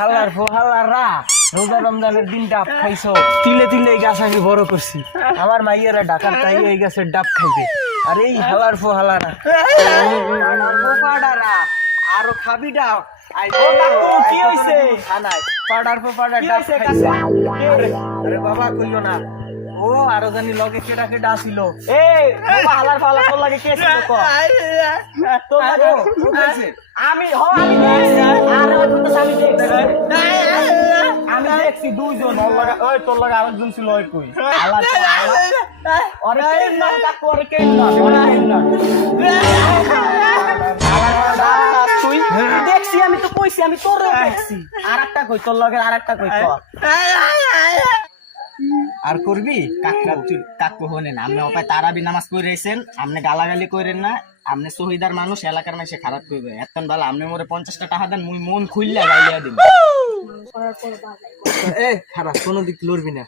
হালার ফো হালাররা রোজা রমজানের দিন ডাব খাইছো, তিলে তিলে এই গাছ আমি বড় করছি। আমার মাইয়ারা ঢাকার তাই এই গাছের ডাব খাইবে। আর এই হালার ফো হালারা আরো খাবি ডাব। কি হইছে? পাড়ার পর পাড়ার ডাব খাইছে। আরে বাবা কইলো না, ও আরো জানি লগে কেডা কেডা আসিল। এই বাবা হালার ফালা তোর লাগে কে ছিল ক? তোর লাগে আমি দেখছি। আরে ওই তো আমি দেখছি। আমি দেখছি দুইজন ওর লাগে। ওই তোর লাগে আরেকজন ছিল ওই কই? হালার আরে কেন না কাকু, আরে কেন না তুই দেখছি? আমি তো কইছি, আমি তোর দেখছি। আরেকটা কই তোর লাগে, আরেকটা কই ক? আর করবি কাকু হনেন আপনি অপায় তারাবি নামাজ পড়ে রয়েছেন, আপনি গালাগালি করেন না। আপনি শহীদার মানুষ, এলাকার মানুষে খারাপ করবে এতন ভালো। আপনি মোরে 50টা টাকা দেন, মুই মন খুললা গাইলিয়া দিব। এ খারাপ কোনো দিক লড়বি না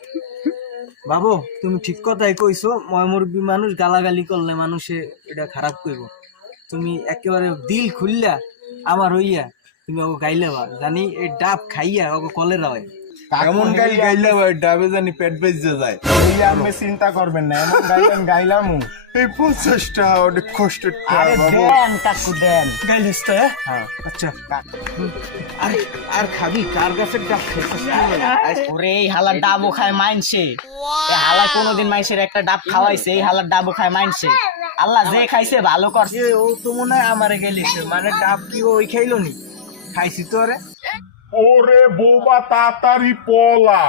বাবু, তুমি ঠিক কথাই কইছো। ময়মুরবি মানুষ গালাগালি করলে মানুষে এটা খারাপ করবো। তুমি একেবারে দিল খুললা আমার হইয়া তুমি ওকে গাইলেবা, জানি এই ডাব খাইয়া ওকে কলেরা হয়। এমন গাইলে ডাবে জানি পেট বেজে যায়। আপনি চিন্তা করবেন না, এমন গাইলাম এই 50টা অনেক কষ্টের। আরে দেন কাকু দেন, গাইলিস তো? হ্যাঁ আচ্ছা আরে আর খাবি কার গাছের ডাব খাইছিস? ওরে এই হালার ডাবও খায় মাইনছে। এই হালা কোনোদিন মাইনছের একটা ডাব খাওয়াইছে, এই হালার ডাবও খায় মাইনছে। আল্লাহ যে খাইছে ভালো করছে। ও তো মনে হয় আমারে গেলিছে, মানে ডাব কি ওই খাইলো নি? খাইছি তো রে। ওরে বৌবা তাড়াতাড়ি পলা।